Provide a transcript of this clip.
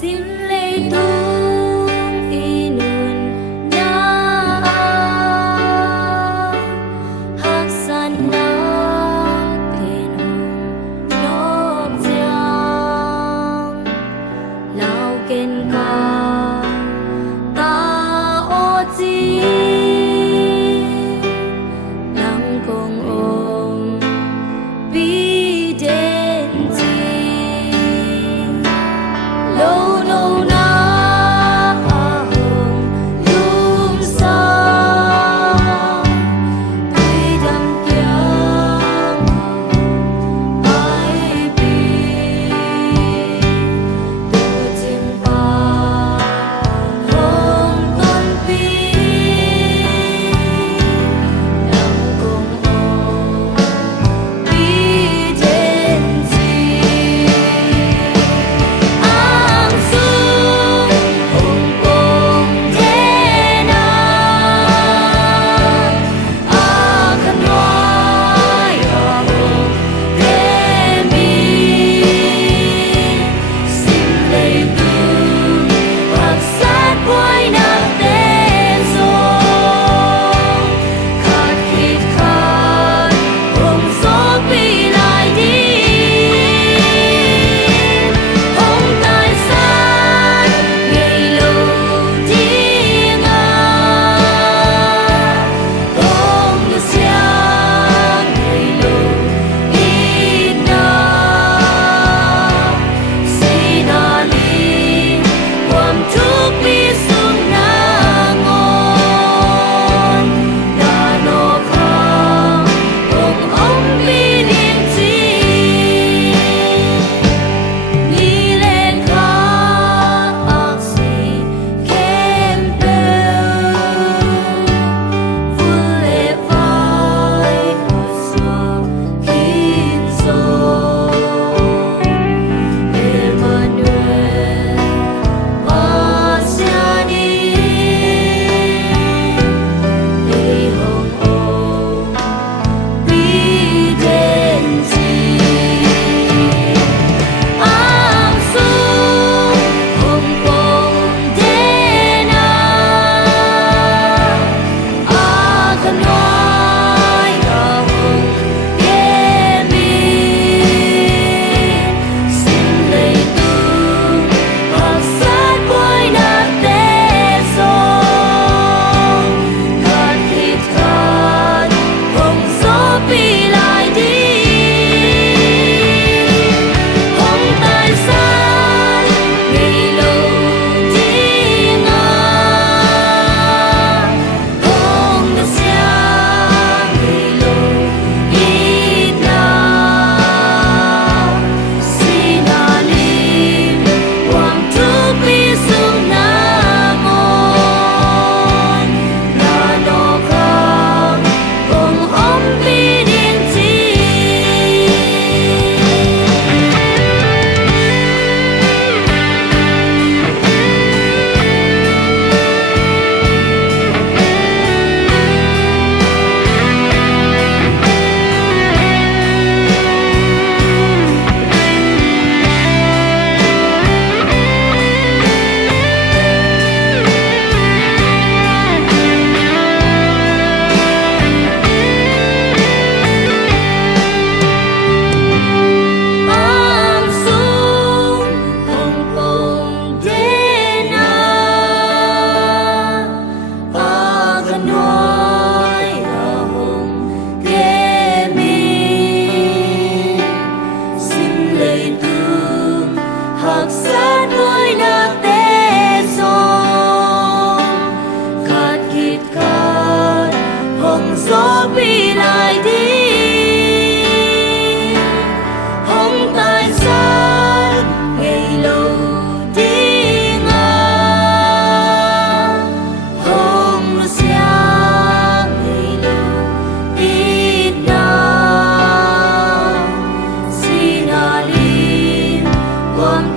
Xin lấy tung inun na hak san na tenong nop giang lao ken ka ta o chi nang kong ong bi den chi lâu lâu na hồng lung xa tuy đắm tiếng ai bi tu chim ba hồng tuần bi nắng cùng ôm bi đến chi ang sung hồng cùng thế nào a khăn nói hồng thế mi xin lấy từ hoặc sát quay nắng tên sông khát khít khát hồng gió bị lại đi hồng tại sao ngày lâu tiếng hồng như sáng ngày lâu ít na xin ali quam thúc bi sung na ngon na no khang hồng ông bi niệm chi ni lên khá ác si kem bêu vui lệ vai xóa kín gió Emmanuel Pasiani đi hồng âu bi đến chi ang sung hồng cùng thế nào a khăn nói hồng ghé mi xin lấy từ hoặc sát quay nát tê sông khát khít khát hồng gió bị lại đi hồng tại sao ngày lâu tiếng hồng như sáng ngày lâu ít na xin alim quang thúc bi sung na ngon na no khang hồng ông bi đến chi ang sung hồng cùng thế nào a khăn nói hồng ghé mi xin lấy từ hoặc sát quay nát tê sông khát khít khát hồng gió bị lại đi hồng tại sao ngày lâu tiếng hồng như sáng ngày lâu ít na xin alim quang